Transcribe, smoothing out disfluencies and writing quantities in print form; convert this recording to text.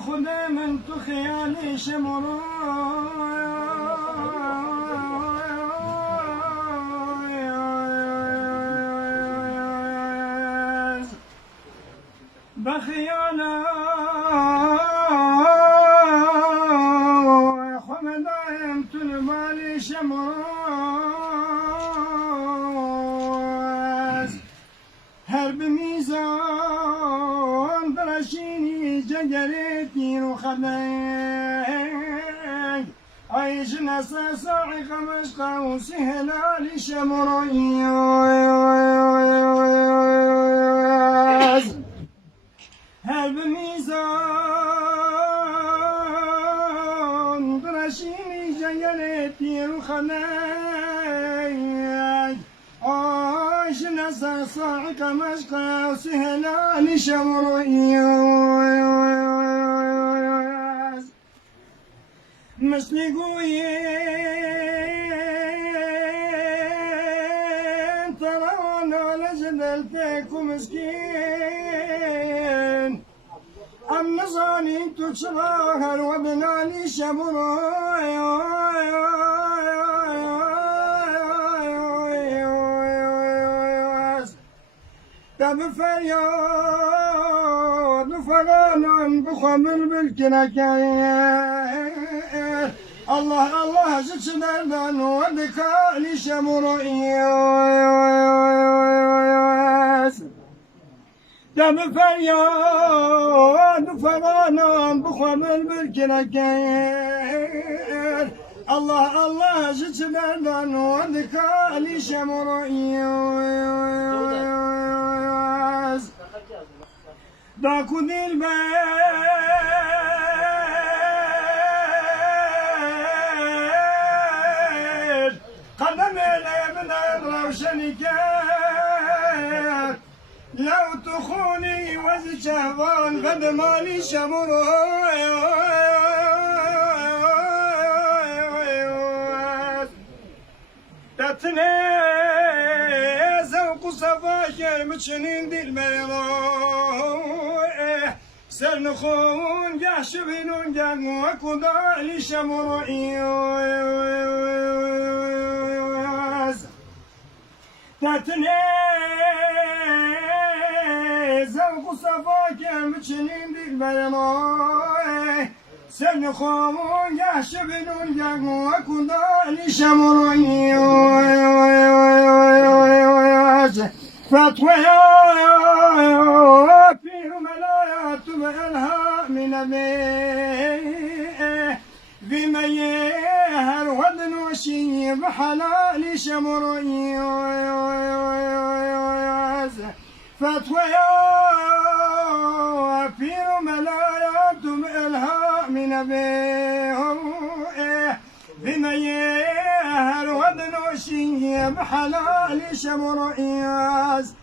خدا من تو خیالی شمرو بخیانا خمدایم تو المالی شمرو هر بمیزان برشینی جگریتی رو خدنگ عیش نسا صاعق مشقاوسی هلالی شمروی هر بمیزان برشینی جگریتی رو خدنگ عيش نسى صاعق مشقى وسهلان شمرياز مثلي قوين ترانا لجدلتك مسكين أما صاني تشراهر وبناني شمرياز تب فریاد فغانم بخمر بالكنكاير الله الله زدش دردان ودكالي شمرئياز تب فریاد فغانم بخمر بالكنكاير الله الله زدش دردان ودكالي شمرئياز داكو ديلبير قدمي من الروشنكات لو تخوني وزي شهوان قد مالي شمرو تتني زوق صفاكي متشنين ديلبير سرنخون جاش بينون جاق وكدالي شمرئياز تتني زوق صفاك متشنين بالبيضاء سرنخون جاش بينون جاق وكدالي شمرئياز فتوى من بما يهر ودن وشي بحلال شمرياز فتوى في ملايات بإلهاء من بما يهر ودن وشي بحلال شمرياز